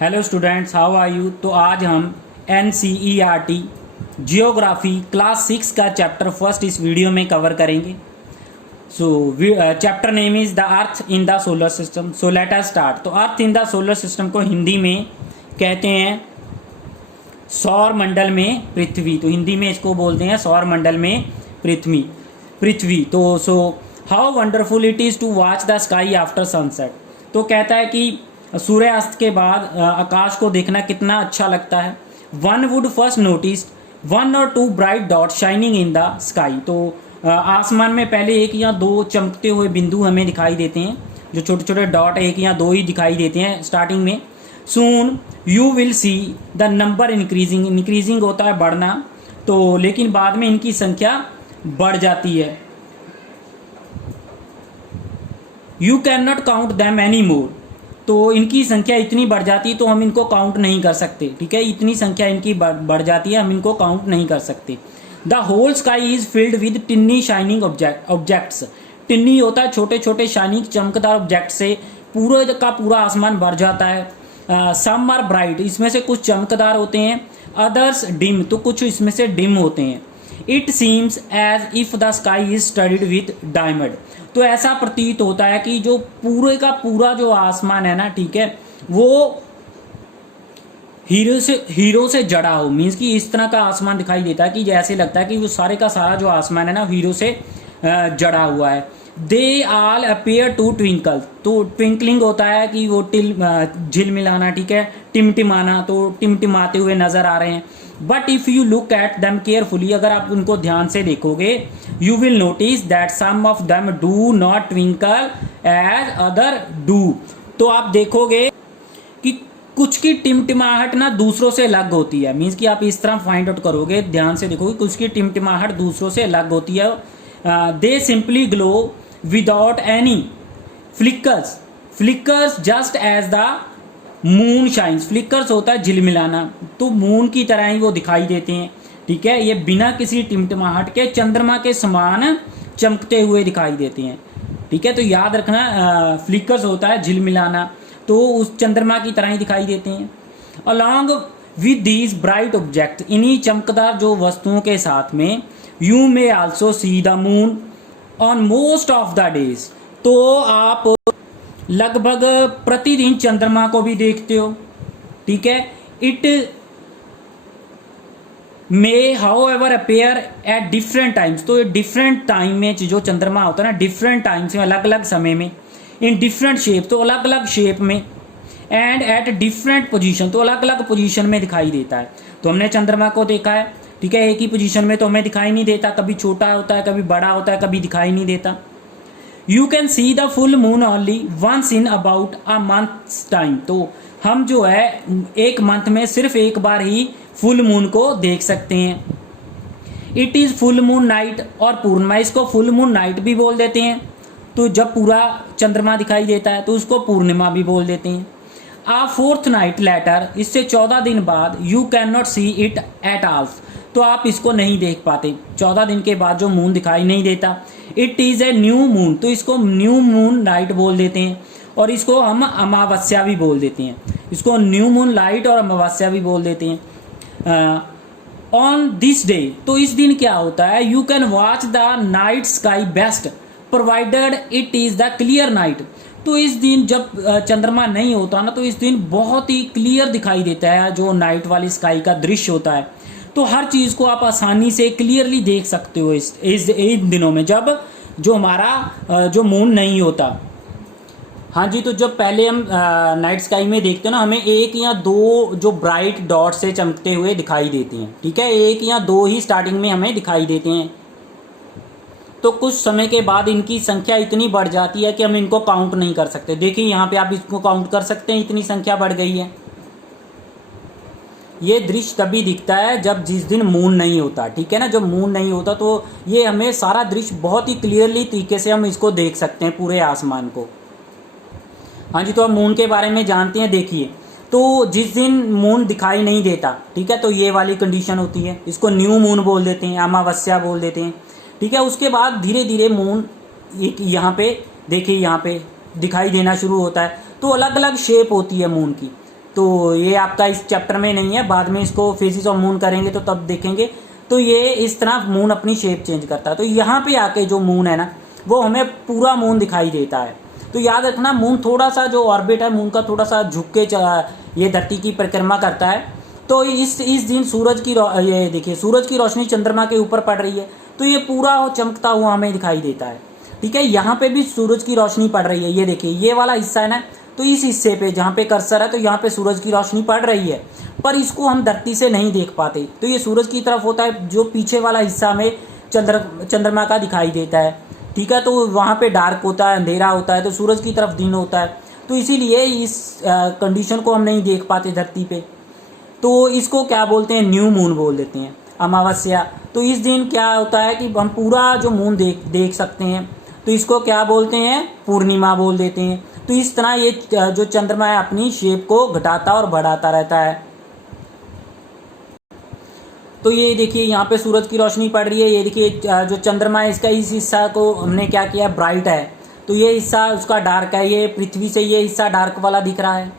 Hello students, how are you. तो आज हम NCERT जियोग्राफी क्लास 6 का चैप्टर फर्स्ट इस वीडियो में कवर करेंगे। Chapter name is the earth in the solar system. So let us start. तो earth in the solar system को हिंदी में कहते हैं सौर मंडल में पृथ्वी। तो हिंदी में इसको बोलते हैं सौर मंडल में पृथ्वी। तो how wonderful it is to watch the sky after sunset. तो कहता है कि सूर्यास्त के बाद आकाश को देखना कितना अच्छा लगता है। One would first notice 1 or 2 bright dot shining in the sky. तो आसमान में पहले एक या दो चमकते हुए बिंदु हमें दिखाई देते हैं, जो छोटे छोटे डॉट एक या दो ही दिखाई देते हैं स्टार्टिंग में। Soon you will see the number increasing होता है बढ़ना, तो लेकिन बाद में इनकी संख्या बढ़ जाती है। You can not count them any more. तो इनकी संख्या इतनी बढ़ जाती है तो हम इनको काउंट नहीं कर सकते। ठीक है, इतनी संख्या इनकी बढ़ जाती है, हम इनको काउंट नहीं कर सकते। The whole sky is filled with tiny shining objects. Tiny होता है छोटे छोटे शाइनिंग चमकदार ऑब्जेक्ट से पूरा का पूरा आसमान भर जाता है। सम आर ब्राइट, इसमें से कुछ चमकदार होते हैं। अदर्स डिम, तो कुछ इसमें से डिम होते हैं। It seems as if the sky is studded with diamond. तो ऐसा प्रतीत होता है कि जो पूरे का पूरा जो आसमान है ना, ठीक है, वो हीरो से जड़ा हो। मीन्स कि इस तरह का आसमान दिखाई देता है कि जैसे लगता है कि वो सारे का सारा जो आसमान है ना हीरो से जड़ा हुआ है। दे आल अपेयर टू ट्विंकल। तो ट्विंकलिंग होता है कि वो झिलमिलाना, ठीक है, टिमटिमाना, तो टिमटिमाते हुए नजर आ रहे हैं। But if you look at them carefully, अगर आप उनको ध्यान से देखोगे, you will notice that some of them do not twinkle as other do. तो आप देखोगे कि कुछ की टिमटिमाहट ना दूसरों से अलग होती है। मीन्स कि आप इस तरह फाइंड आउट करोगे, ध्यान से देखोगे, कुछ की टिमटिमाहट दूसरों से अलग होती है। They simply glow without any flickers just as the moon shines. Flickers होता है झिलमिलाना, तो मून की तरह ही वो दिखाई देते हैं। ठीक है, ये बिना किसी टिमटिमाहट के चंद्रमा के समान चमकते हुए दिखाई देते हैं। ठीक है, तो याद रखना फ्लिकर्स होता है झिलमिलाना, तो उस चंद्रमा की तरह ही दिखाई देते हैं। Along with these bright object, इन्हीं चमकदार जो वस्तुओं के साथ में, you may also C the moon on most of the days. तो आप लगभग प्रतिदिन चंद्रमा को भी देखते हो। ठीक है, it may how ever appear at different times. तो डिफरेंट टाइम में जो चंद्रमा होता है ना, डिफरेंट टाइम्स में, अलग अलग समय में, इन डिफरेंट शेप, तो अलग अलग शेप में, एंड एट डिफरेंट पोजीशन, तो अलग अलग पोजीशन में दिखाई देता है। तो हमने चंद्रमा को देखा है, ठीक है, एक ही पोजीशन में तो हमें दिखाई नहीं देता, कभी छोटा होता है, कभी बड़ा होता है, कभी दिखाई नहीं देता। You can see the full moon only once in about a months time. तो हम जो है एक मंथ में सिर्फ एक बार ही फुल मून को देख सकते हैं। It is full moon night, और पूर्णिमा, इसको फुल मून नाइट भी बोल देते हैं। तो जब पूरा चंद्रमा दिखाई देता है तो उसको पूर्णिमा भी बोल देते हैं। आ फोर्थ नाइट लेटर, इससे 14 दिन बाद, you can not see it at all. तो आप इसको नहीं देख पाते 14 दिन के बाद जो मून दिखाई नहीं देता। It is a new moon, तो इसको न्यू मून नाइट बोल देते हैं, और इसको हम अमावस्या भी बोल देते हैं। इसको न्यू मून लाइट और अमावस्या भी बोल देते हैं। ऑन दिस डे, तो इस दिन क्या होता है, you can watch the night sky best provided it is the clear night. तो इस दिन जब चंद्रमा नहीं होता ना, तो इस दिन बहुत ही क्लियर दिखाई देता है जो नाइट वाली स्काई का दृश्य होता है। तो हर चीज़ को आप आसानी से क्लियरली देख सकते हो इन दिनों में, जब जो हमारा जो मून नहीं होता। हाँ जी, तो जब पहले हम नाइट स्काई में देखते हैं ना, हमें एक या दो जो ब्राइट डॉट से चमकते हुए दिखाई देते हैं। ठीक है, एक या दो ही स्टार्टिंग में हमें दिखाई देते हैं। तो कुछ समय के बाद इनकी संख्या इतनी बढ़ जाती है कि हम इनको काउंट नहीं कर सकते। देखिए यहाँ पे आप इसको काउंट कर सकते हैं, इतनी संख्या बढ़ गई है। ये दृश्य तभी दिखता है जब जिस दिन मून नहीं होता। ठीक है ना, जब मून नहीं होता तो ये हमें सारा दृश्य बहुत ही क्लियरली तरीके से हम इसको देख सकते हैं, पूरे आसमान को। हाँ जी, तो अब मून के बारे में जानते हैं। देखिए, तो जिस दिन मून दिखाई नहीं देता, ठीक है, तो ये वाली कंडीशन होती है, इसको न्यू मून बोल देते हैं, अमावस्या बोल देते हैं। ठीक है, उसके बाद धीरे धीरे मून एक यहाँ पे देखिए, यहाँ पे दिखाई देना शुरू होता है। तो अलग अलग शेप होती है मून की। तो ये आपका इस चैप्टर में नहीं है, बाद में इसको फेजेस ऑफ मून करेंगे तो तब देखेंगे। तो ये इस तरह मून अपनी शेप चेंज करता है। तो यहाँ पे आके जो मून है ना वो हमें पूरा मून दिखाई देता है। तो याद रखना मून थोड़ा सा जो ऑर्बिट है मून का थोड़ा सा झुक के ये धरती की परिक्रमा करता है। तो इस दिन सूरज की ये देखिए सूरज की रोशनी चंद्रमा के ऊपर पड़ रही है, तो ये पूरा चमकता हुआ हमें दिखाई देता है। ठीक है, यहाँ पे भी सूरज की रोशनी पड़ रही है, ये देखिए ये वाला हिस्सा है ना, तो इस हिस्से पे जहाँ पे कर्सर है तो यहाँ पे सूरज की रोशनी पड़ रही है, पर इसको हम धरती से नहीं देख पाते। तो ये सूरज की तरफ होता है, जो पीछे वाला हिस्सा हमें चंद्रमा का दिखाई देता है। ठीक है, तो वहाँ पे डार्क होता है, अंधेरा होता है, तो सूरज की तरफ दिन होता है, तो इसीलिए इस कंडीशन को हम नहीं देख पाते धरती पे। तो इसको क्या बोलते हैं, न्यू मून बोल देते हैं, अमावस्या। तो इस दिन क्या होता है कि हम पूरा जो मून देख सकते हैं, तो इसको क्या बोलते हैं, पूर्णिमा बोल देते हैं। तो इस तरह ये जो चंद्रमा है अपनी शेप को घटाता और बढ़ाता रहता है। तो ये देखिए यहाँ पे सूरज की रोशनी पड़ रही है, ये देखिए जो चंद्रमा है इसका इस हिस्सा को हमने क्या किया, ब्राइट है, तो ये हिस्सा उसका डार्क है, ये पृथ्वी से ये हिस्सा डार्क वाला दिख रहा है।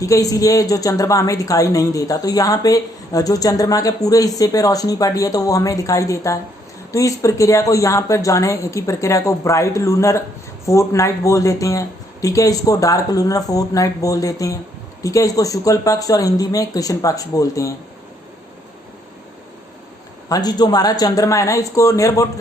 ठीक है, इसीलिए जो चंद्रमा हमें दिखाई नहीं देता। तो यहाँ पे जो चंद्रमा के पूरे हिस्से पे रोशनी पड़ रही है तो वो हमें दिखाई देता है। तो इस प्रक्रिया को, यहाँ पर जाने की प्रक्रिया को ब्राइट लूनर फोर्टनाइट बोल देते हैं। ठीक है, इसको डार्क लूनर फोर्टनाइट बोल देते हैं। ठीक है, इसको शुक्ल पक्ष और हिंदी में कृष्ण पक्ष बोलते हैं। हाँ जी, जो हमारा चंद्रमा है ना इसको near about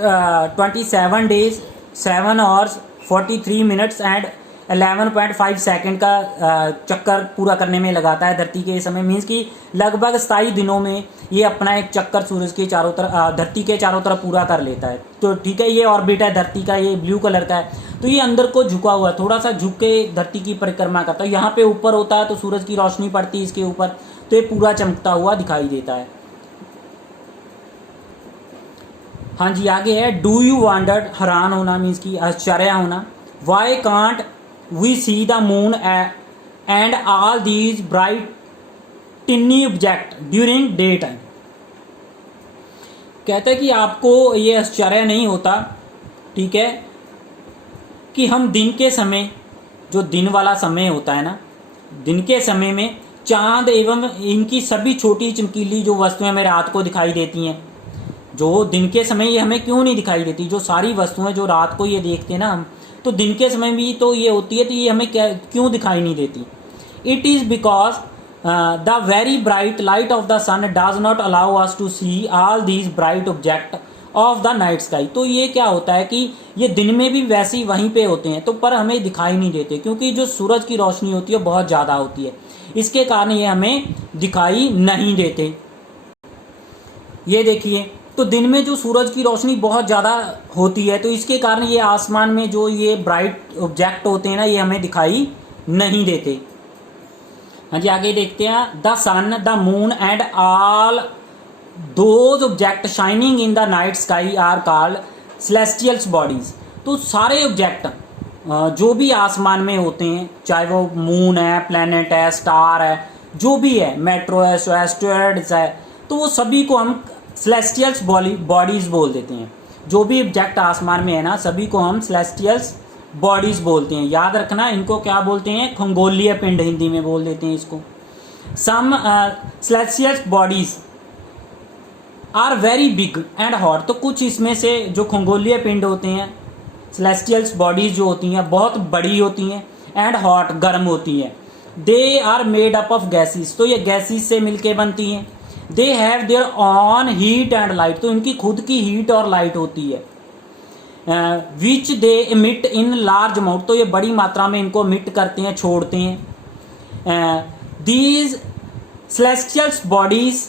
27 days 7 hours 43 minutes and 11.5 second का चक्कर पूरा करने में लगाता है धरती के समय। मीन्स कि लगभग 27 दिनों में ये अपना एक चक्कर सूरज के चारों तरफ, धरती के चारों तरफ पूरा कर लेता है। तो ठीक है, ये ऑर्बिट है धरती का, ये ब्लू कलर का है, तो ये अंदर को झुका हुआ है, थोड़ा सा झुक के धरती की परिक्रमा करता है। यहाँ पे ऊपर होता है तो सूरज की रोशनी पड़ती है इसके ऊपर, तो ये पूरा चमकता हुआ दिखाई देता है। हाँ जी, आगे है डू यू वंडर्ड, हैरान होना मीन्स की आश्चर्य होना। Why can't we see the moon and all these bright tiny object during day time. कहते हैं कि आपको ये आश्चर्य नहीं होता, ठीक है, कि हम दिन के समय, जो दिन वाला समय होता है ना, दिन के समय में चांद एवं इनकी सभी छोटी चमकीली जो वस्तुएं हमें रात को दिखाई देती हैं, जो दिन के समय ये हमें क्यों नहीं दिखाई देती, जो सारी वस्तुएं जो रात को ये देखते हैं ना हम, तो दिन के समय भी तो ये होती है, तो ये हमें क्यों दिखाई नहीं देती। It is because the very bright light of the sun does not allow us to see all these bright object of the night sky. तो ये क्या होता है कि ये दिन में भी वैसे ही वहीं पे होते हैं, तो पर हमें दिखाई नहीं देते, क्योंकि जो सूरज की रोशनी होती है बहुत ज़्यादा होती है, इसके कारण ये हमें दिखाई नहीं देते। ये देखिए, तो दिन में जो सूरज की रोशनी बहुत ज़्यादा होती है, तो इसके कारण ये आसमान में जो ये ब्राइट ऑब्जेक्ट होते हैं ना, ये हमें दिखाई नहीं देते। हाँ जी, आगे देखते हैं। The sun, the moon and all those object shining in the night sky are called celestials bodies. तो सारे ऑब्जेक्ट जो भी आसमान में होते हैं, चाहे वो मून है, प्लैनेट है, स्टार है, जो भी है, मेट्रो है, एस्टेरॉइड्स है, तो वो सभी को हम सेलेस्टियल्स बॉडीज बोल देते हैं। जो भी ऑब्जेक्ट आसमान में है ना, सभी को हम सेलेस्टियल्स बॉडीज बोलते हैं। याद रखना, इनको क्या बोलते हैं, खगोलीय पिंड हिंदी में बोल देते हैं इसको। Some celestials bodies are very big and hot. तो कुछ इसमें से जो खगोलीय पिंड होते हैं, सेलेस्टियल्स बॉडीज जो होती हैं बहुत बड़ी होती हैं, एंड हॉट गर्म होती हैं। They are made up of gases, तो ये गैसेस से मिलके बनती हैं। They have their own heat and light, तो इनकी खुद की हीट और लाइट होती है। Which they emit in large amount, तो ये बड़ी मात्रा में इनको इमिट करते हैं, छोड़ते हैं। These celestials bodies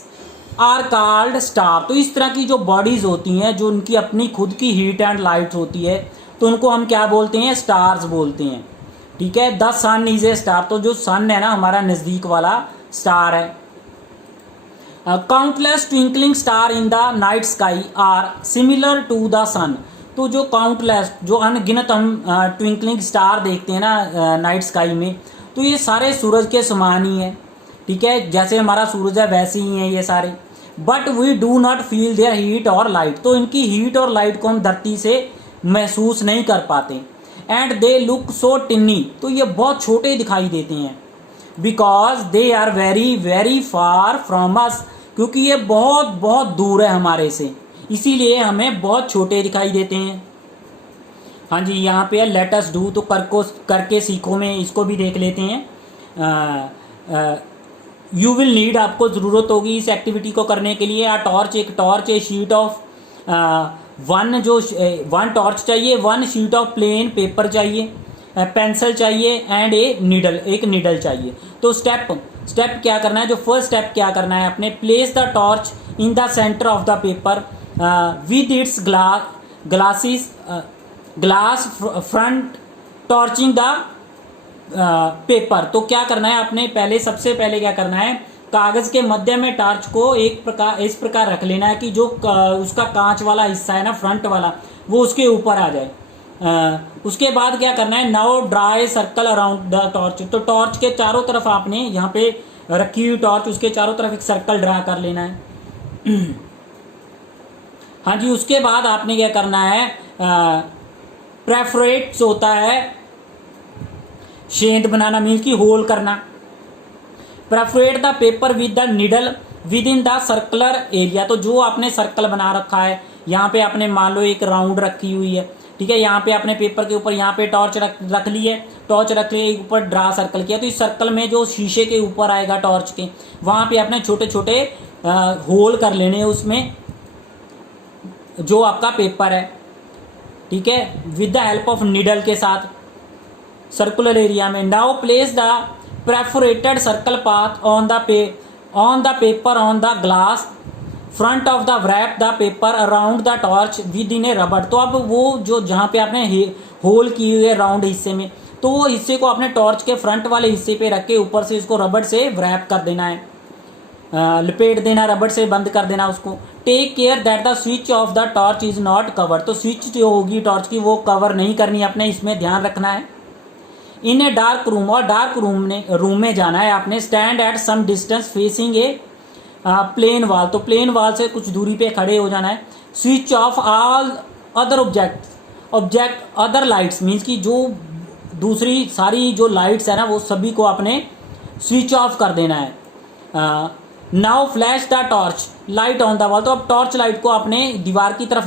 are called star. तो इस तरह की जो बॉडीज होती हैं, जो उनकी अपनी खुद की हीट एंड लाइट होती है, तो उनको हम क्या बोलते हैं, स्टार्स बोलते हैं। ठीक है, the sun is a star, तो जो सन है ना हमारा नज़दीक वाला स्टार है। Countless twinkling star in the night sky are similar to the sun. तो जो काउंटलेस, जो अनगिनत हम ट्विंकलिंग स्टार देखते हैं ना नाइट स्काई में, तो ये सारे सूरज के समान ही है। ठीक है, जैसे हमारा सूरज है वैसे ही हैं ये सारे। But we do not feel their heat और लाइट, तो इनकी हीट और लाइट को हम धरती से महसूस नहीं कर पाते। And they look so tiny, तो ये बहुत छोटे दिखाई देते हैं। Because they are very very far from us, क्योंकि ये बहुत बहुत दूर है हमारे से, इसीलिए हमें बहुत छोटे दिखाई देते हैं। हाँ जी, यहाँ पे लेट अस डू, तो करके सीखो में इसको भी देख लेते हैं। यू विल नीड, आपको ज़रूरत होगी इस एक्टिविटी को करने के लिए। टॉर्च, एक torch, a sheet of one torch चाहिए, one sheet of plain paper चाहिए, पेंसिल चाहिए एंड ए नीडल, एक नीडल चाहिए। तो स्टेप क्या करना है, जो फर्स्ट स्टेप क्या करना है अपने, place the torch in the centre of the paper with its glass front torching the paper. तो क्या करना है आपने, सबसे पहले क्या करना है, कागज के मध्य में टॉर्च को इस प्रकार रख लेना है कि जो उसका कांच वाला हिस्सा है ना, फ्रंट वाला, वो उसके ऊपर आ जाए। उसके बाद क्या करना है, now draw a circle around the torch. तो टॉर्च के चारों तरफ आपने यहाँ पे रखी हुई टॉर्च, उसके चारों तरफ एक सर्कल ड्रा कर लेना है। हाँ जी, उसके बाद आपने क्या करना है, प्रेफरेट्स होता है शेंद बनाना, मीन्स की होल करना। Perforate the paper with the needle with in the circular area. तो जो आपने सर्कल बना रखा है, यहाँ पे आपने मान लो एक राउंड रखी हुई है, ठीक है, यहाँ पे आपने पेपर के ऊपर यहाँ पे टॉर्च रख ली है, टॉर्च रख ली, ऊपर ड्रा सर्कल किया। तो इस सर्कल में जो शीशे के ऊपर आएगा टॉर्च के, वहाँ पे आपने छोटे छोटे होल कर लेने हैं उसमें जो आपका पेपर है, ठीक है, with the help of needle के साथ सर्कुलर एरिया में। Now place the perforated circle path on the paper on the glass front of the wrap the paper around the torch with in A rubber. तो अब वो जो जहाँ पे आपने होल की हुई है राउंड हिस्से में, तो वो हिस्से को आपने टॉर्च के फ्रंट वाले हिस्से पे रख के ऊपर से इसको रबड़ से रैप कर देना है, लपेट देना, रबड़ से बंद कर देना उसको। Take care that the switch of the torch is not covered. तो स्विच जो होगी टॉर्च की वो कवर नहीं करनी, अपने इसमें ध्यान रखना है। इन ए डार्क रूम, और डार्क रूम में जाना है आपने। Stand at some distance facing a plain wall. तो प्लेन वाल से कुछ दूरी पे खड़े हो जाना है। Switch off all other object other lights, means की जो दूसरी सारी जो लाइट्स है ना, वो सभी को आपने स्विच ऑफ कर देना है। Now flash the torch light on the wall. तो अब टॉर्च लाइट को आपने दीवार की तरफ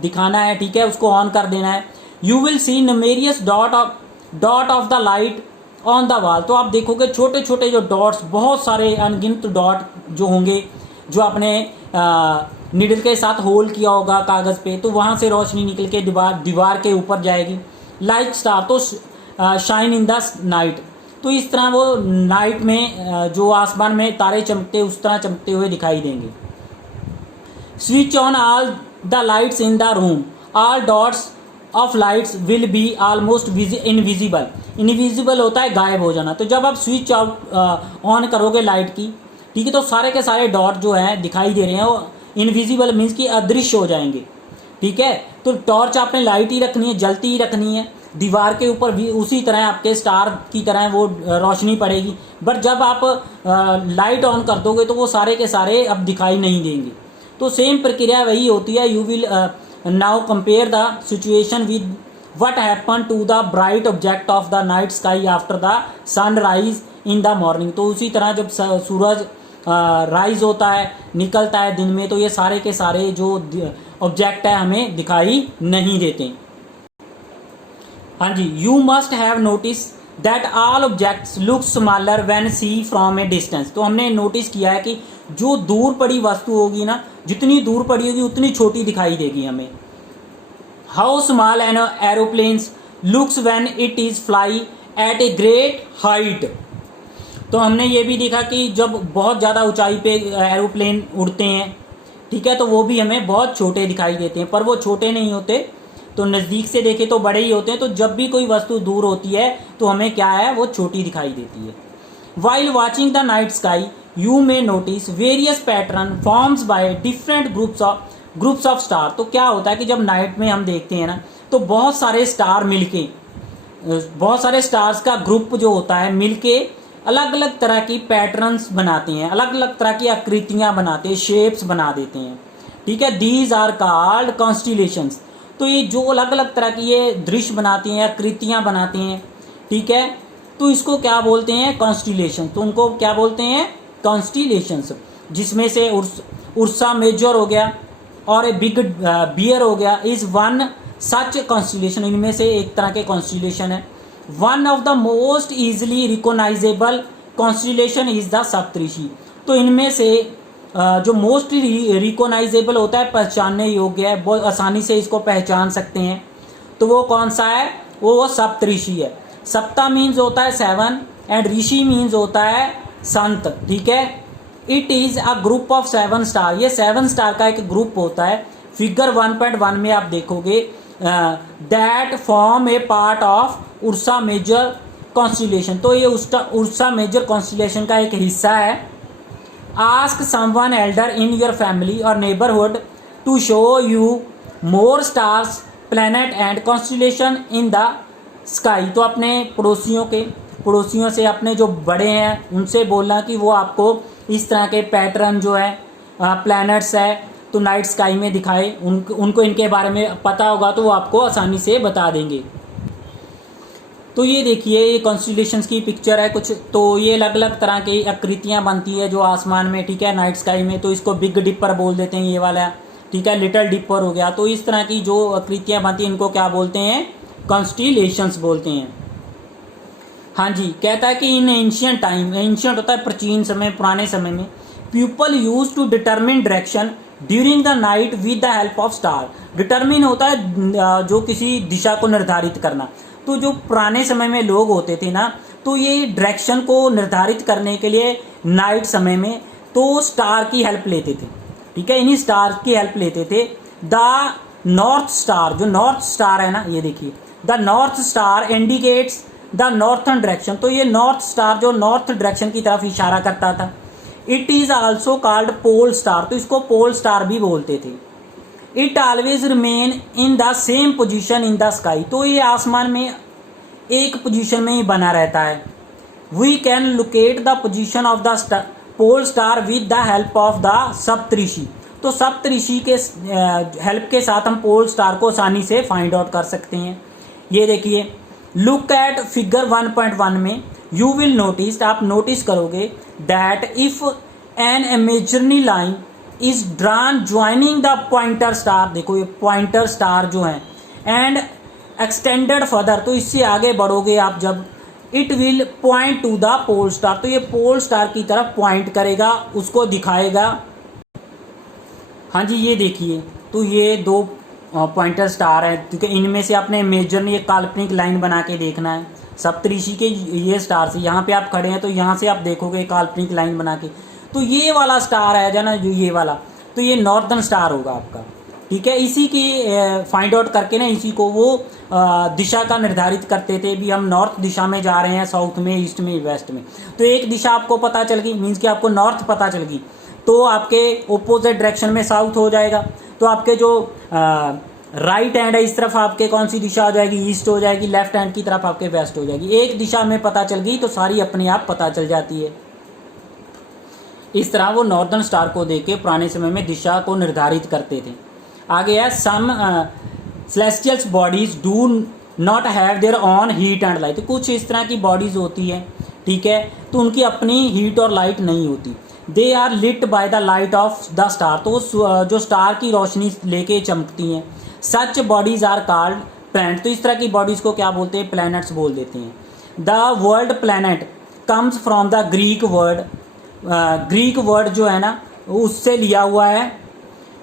दिखाना है, ठीक है, उसको ऑन कर देना है। You will see numerous dot of the light on the wall. तो आप देखोगे छोटे छोटे जो डॉट्स, बहुत सारे अनगिनत डॉट जो होंगे, जो आपने निडल के साथ होल किया होगा कागज पे, तो वहां से रोशनी निकल के दीवार के ऊपर जाएगी। लाइक स्टार, तो शाइन इन द नाइट। तो इस तरह वो नाइट में जो आसमान में तारे चमकते उस तरह चमकते हुए दिखाई देंगे। Switch on all the lights in the room, all dots of lights will be almost invisible. Invisible होता है गायब हो जाना। तो जब आप स्विच ऑन करोगे लाइट की, ठीक है, तो सारे के सारे डॉट जो है दिखाई दे रहे हैं वो इनविजिबल मीन्स कि अदृश्य हो जाएंगे, ठीक है। तो टॉर्च आपने लाइट ही रखनी है, जलती ही रखनी है। दीवार के ऊपर भी उसी तरह आपके स्टार की तरह वो रोशनी पड़ेगी, बट जब आप लाइट ऑन कर दोगे तो वो सारे के सारे अब दिखाई नहीं देंगे। तो सेम प्रक्रिया वही होती है। You will now compare the situation with what happen to the bright object of the night sky after the sun rise in the morning. तो उसी तरह जब सूरज राइज होता है, निकलता है दिन में, तो ये सारे के सारे जो ऑब्जेक्ट है हमें दिखाई नहीं देते। हाँ जी, you must have notice that all objects look smaller when see from a distance. तो हमने नोटिस किया है कि जो दूर पड़ी वस्तु होगी ना, जितनी दूर पड़ी होगी उतनी छोटी दिखाई देगी हमें। How small an aeroplanes looks when it is fly at a great height. तो हमने ये भी देखा कि जब बहुत ज़्यादा ऊंचाई पे एरोप्लेन उड़ते हैं, ठीक है, तो वो भी हमें बहुत छोटे दिखाई देते हैं, पर वो छोटे नहीं होते, तो नज़दीक से देखे तो बड़े ही होते हैं। तो जब भी कोई वस्तु दूर होती है तो हमें क्या है, वो छोटी दिखाई देती है। While watching the night sky you may notice various pattern forms by different groups of star. तो क्या होता है कि जब नाइट में हम देखते हैं ना, तो बहुत सारे स्टार मिलके, बहुत सारे स्टार्स का ग्रुप जो होता है मिलके अलग अलग तरह की पैटर्न्स बनाते हैं, अलग अलग तरह की आकृतियां बनाते हैं, शेप्स बना देते हैं, ठीक है। These are called constellations. तो ये जो अलग अलग तरह की ये दृश्य बनाती हैं, आकृतियां बनाते हैं, ठीक है, तो इसको क्या बोलते हैं, कॉन्स्टिलेशन। तो उनको क्या बोलते हैं, कॉन्स्टिलेशंस, जिसमें से उर्सा मेजर हो गया और ए बिग बियर हो गया, इज वन सच कॉन्स्टिलेशन। इनमें से एक तरह के कॉन्स्टिलेशन है। One of the most easily recognisable constellation is the Saptarishi. तो इनमें से जो मोस्टली रिकोनाइजेबल होता है, पहचानने योग्य है, बहुत आसानी से इसको पहचान सकते हैं, तो वो कौन सा है, वो सप्तऋषि है। सप्ता मीन्स होता है 7 एंड ऋषि मीन्स होता है संत, ठीक है। It is a group of 7 star. ये 7 स्टार का एक ग्रुप होता है। फिगर 1.1 में आप देखोगे that form a part of Ursa Major constellation. तो ये उर्सा मेजर कॉन्स्टिलेशन का एक हिस्सा है। Ask someone elder in your family or neighbourhood to show you more stars, planet and constellation in the sky. तो अपने पड़ोसियों से, अपने जो बड़े हैं उनसे बोलना कि वो आपको इस तरह के पैटर्न जो है प्लैनेट्स है तो नाइट स्काई में दिखाए। उनको इनके बारे में पता होगा तो वो आपको आसानी से बता देंगे। तो ये देखिए, ये कॉन्स्टिलेशंस की पिक्चर है कुछ। तो ये अलग अलग तरह की आकृतियाँ बनती है जो आसमान में, ठीक है, नाइट स्काई में। तो इसको बिग डिपर बोल देते हैं, ये वाला, ठीक है, लिटिल डिपर हो गया। तो इस तरह की जो आकृतियाँ बनती हैं इनको क्या बोलते हैं, कॉन्स्टिलेशंस बोलते हैं। हाँ जी, कहता है कि इन एंशियंट टाइम, एंशियंट होता है प्राचीन समय, पुराने समय में, people use to determine direction during the night with the help of star. Determine होता है जो किसी दिशा को निर्धारित करना। तो जो पुराने समय में लोग होते थे ना, तो ये डायरेक्शन को निर्धारित करने के लिए नाइट समय में तो स्टार की हेल्प लेते थे, ठीक है, इन्हीं स्टार की हेल्प लेते थे। द नॉर्थ स्टार, जो नॉर्थ स्टार है ना, ये देखिए, the north star indicates the northern direction. तो ये नॉर्थ स्टार जो नॉर्थ डायरेक्शन की तरफ इशारा करता था। It is also called pole star. तो इसको पोल स्टार भी बोलते थे। It always remain in the same position in the sky. तो ये आसमान में एक पोजीशन में ही बना रहता है। We can locate the position of the pole star with the help of the Saptarishi. तो सप्तऋषि के हेल्प के साथ हम पोल स्टार को आसानी से फाइंड आउट कर सकते हैं। ये देखिए, लुक एट फिगर 1.1 में यू विल नोटिस, आप नोटिस करोगे that if an imaginary line is drawn joining the pointer star, देखो ये पॉइंटर स्टार जो है, एंड एक्सटेंडेड फर्दर, तो इससे आगे बढ़ोगे आप जब, it will point to the pole star. तो ये पोल स्टार की तरफ पॉइंट करेगा, उसको दिखाएगा। हाँ जी, ये देखिए, तो ये दो पॉइंटर स्टार है, क्योंकि इनमें से आपने मेजर एक काल्पनिक लाइन बना के देखना है। सप्तऋषि के ये स्टार से, यहाँ पे आप खड़े हैं तो यहाँ से आप देखोगे काल्पनिक लाइन बना के, तो ये वाला स्टार है ना, जो ये वाला, तो ये नॉर्दर्न स्टार होगा आपका, ठीक है। इसी की फाइंड आउट करके ना, इसी को वो दिशा का निर्धारित करते थे भी हम नॉर्थ दिशा में जा रहे हैं, साउथ में, ईस्ट में, वेस्ट में। तो एक दिशा आपको पता चल गई, मीन्स कि आपको नॉर्थ पता चल गई, तो आपके ओपोजिट डायरेक्शन में साउथ हो जाएगा। तो आपके जो राइट हैंड है इस तरफ आपके कौन सी दिशा हो जाएगी, ईस्ट हो जाएगी, लेफ्ट हैंड की तरफ आपके वेस्ट हो जाएगी। एक दिशा में पता चल गई तो सारी अपने आप पता चल जाती है। इस तरह वो नॉर्दर्न स्टार को देख के पुराने समय में दिशा को निर्धारित करते थे। आगे है, some celestials bodies do not have their own heat and light. कुछ इस तरह की बॉडीज होती है, ठीक है, तो उनकी अपनी हीट और लाइट नहीं होती। They are lit by the light of the star. तो जो स्टार की रोशनी लेके चमकती हैं। Such bodies are called planet. तो इस तरह की बॉडीज को क्या बोलते हैं, प्लैनेट्स बोल देते हैं। The word planet comes from the Greek word. Greek word जो है ना, उससे लिया हुआ है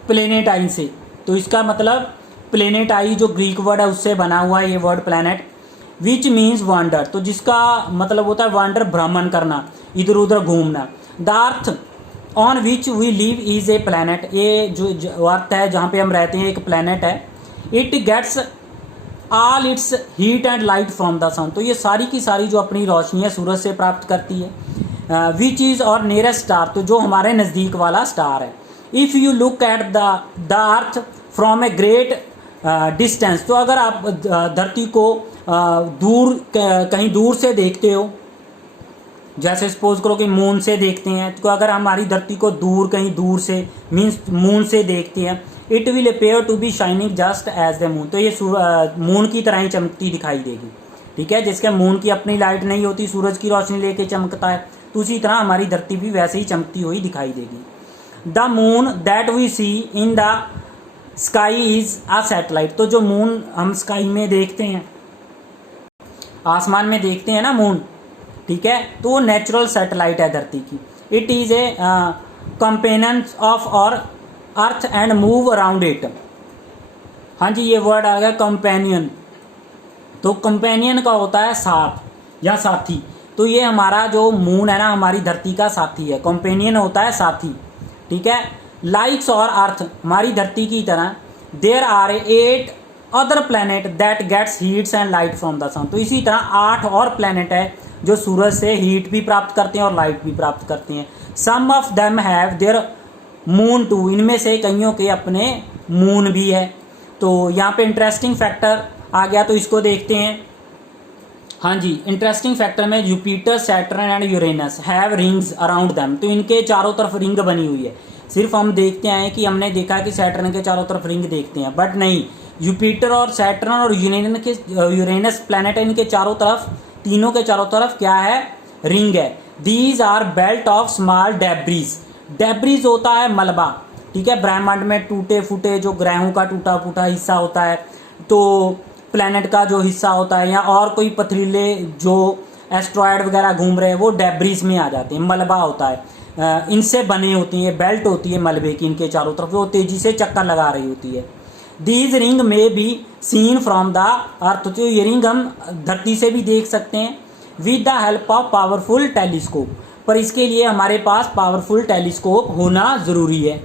प्लेनेटाई से। तो इसका मतलब प्लेनेटाई जो ग्रीक वर्ड है उससे बना हुआ है ये word planet. Which means wonder. तो जिसका मतलब होता है वंडर, भ्रमण करना, इधर उधर घूमना। The earth on which we live is a planet. ये जो अर्थ है जहाँ पे हम रहते हैं एक प्लैनेट है। It gets all its heat and light from the sun. तो ये सारी की सारी जो अपनी रोशनी है सूरज से प्राप्त करती है। विच इज और नियरेस्ट स्टार। तो जो हमारे नज़दीक वाला स्टार है। If you look at the earth from a great distance. तो अगर आप धरती को दूर कहीं दूर से देखते हो, जैसे सपोज करो कि मून से देखते हैं, तो अगर हमारी धरती को दूर कहीं दूर से मीन्स मून से देखते हैं, it will appear to be shining just as the moon. तो ये मून की तरह ही चमकती दिखाई देगी, ठीक है, जिसके मून की अपनी लाइट नहीं होती, सूरज की रोशनी लेके चमकता है, तो उसी तरह हमारी धरती भी वैसे ही चमकती हुई दिखाई देगी। The moon that we see in the sky is a satellite. तो जो मून हम स्काई में देखते हैं, आसमान में देखते हैं ना मून, ठीक है, तो वो नेचुरल सैटेलाइट है धरती की। It is a companion of our earth and move around it. हाँ जी, ये वर्ड आ गया कंपेनियन। तो कंपेनियन का होता है साथ या साथी। तो ये हमारा जो मून है ना, हमारी धरती का साथी है। कंपेनियन होता है साथी, ठीक है। लाइक्स और अर्थ, हमारी धरती की तरह, there are 8 other planet that gets heats and light from the sun. तो इसी तरह 8 और प्लैनेट है जो सूरज से हीट भी प्राप्त करते हैं और लाइट भी प्राप्त करते हैं। Some of them have their moon too. इनमें से कईयों के अपने मून भी है। तो यहाँ पे इंटरेस्टिंग फैक्टर आ गया, तो इसको देखते हैं। हाँ जी, इंटरेस्टिंग फैक्टर में Jupiter, Saturn and Uranus have rings around them. तो इनके चारों तरफ रिंग बनी हुई है। सिर्फ हम देखते हैं कि हमने देखा कि सैटर्न के चारों तरफ रिंग देखते हैं, बट नहीं, जुपिटर और सैटर्न और यूरेनस प्लैनेट है, इनके चारों तरफ, तीनों के चारों तरफ क्या है, रिंग है। These are belt of small debris. Debris होता है मलबा, ठीक है, ब्रह्मांड में टूटे फूटे जो ग्रहों का टूटा फूटा हिस्सा होता है, तो प्लैनेट का जो हिस्सा होता है, या और कोई पथरीले जो एस्ट्रॉयड वगैरह घूम रहे हैं, वो डेब्रीज में आ जाते हैं। मलबा होता है, इनसे बने होती है, बेल्ट होती है मलबे की इनके चारों तरफ, वो तेजी से चक्कर लगा रही होती है। दीज रिंग में be seen from the earth. तो ये रिंग हम धरती से भी देख सकते हैं with the help of powerful telescope. पर इसके लिए हमारे पास पावरफुल टेलीस्कोप होना ज़रूरी है।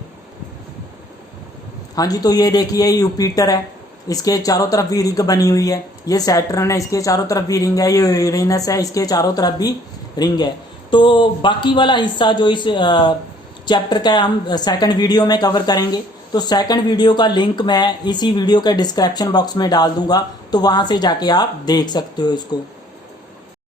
हाँ जी, तो ये देखिए यूपिटर है, इसके चारों तरफ भी रिंग बनी हुई है। ये सैटर्न है, इसके चारों तरफ भी रिंग है। ये यूरेनस है, इसके चारों तरफ भी रिंग है। तो बाकी वाला हिस्सा जो इस चैप्टर का हम सेकंड वीडियो में कवर करेंगे। तो सेकंड वीडियो का लिंक मैं इसी वीडियो के डिस्क्रिप्शन बॉक्स में डाल दूंगा, तो वहाँ से जाके आप देख सकते हो इसको।